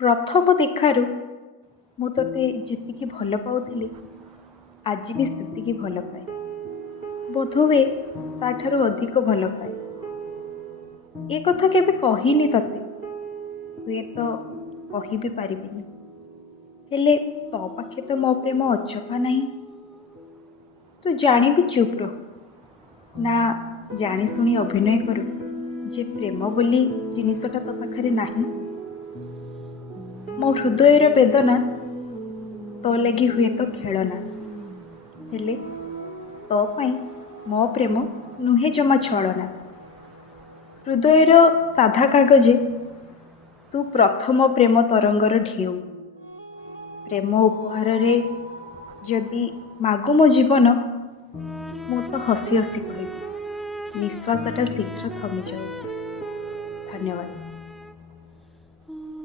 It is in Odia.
प्रथम देखारू ମୁଁ ତତେ ଯେତିକି ଭଲ ପାଉଥିଲି ଆଜି ବି ସେତିକି ଭଲ ପାଏ। ବୋଧହୁଏ ତାଠାରୁ ଅଧିକ ଭଲ ପାଏ। ଏ କଥା କେବେ କହିନି ତତେ, ହୁଏତ କହିବି ପାରିବିନି। ହେଲେ ତୋ ପାଖେ ତ ମୋ ପ୍ରେମ ଅଚପା ନାହିଁ। ତୁ ଜାଣିବି ଚୁପ୍ ରହୁ, ନା ଜାଣି ଶୁଣି ଅଭିନୟ କରୁ ଯେ ପ୍ରେମ ବୋଲି ଜିନିଷଟା ତୋ ପାଖରେ ନାହିଁ। ମୋ ହୃଦୟର ବେଦନା ତୋ ଲାଗି ହୁଏତ ଖେଳନା, ହେଲେ ତୋ ପାଇଁ ମୋ ପ୍ରେମ ନୁହେଁ ଜମା ଛଳନା। ହୃଦୟର ସାଧା କାଗଜେ ତୁ ପ୍ରଥମ ପ୍ରେମ ତରଙ୍ଗର ଢେଉ। ପ୍ରେମ ଉପହାରରେ ଯଦି ମାଗୁ ମୋ ଜୀବନ, ମୁଁ ତ ହସି ହସି କହିବି ନିଶ୍ୱାସଟା ଶୀଘ୍ର ଥମିଯାଉ। ଧନ୍ୟବାଦ।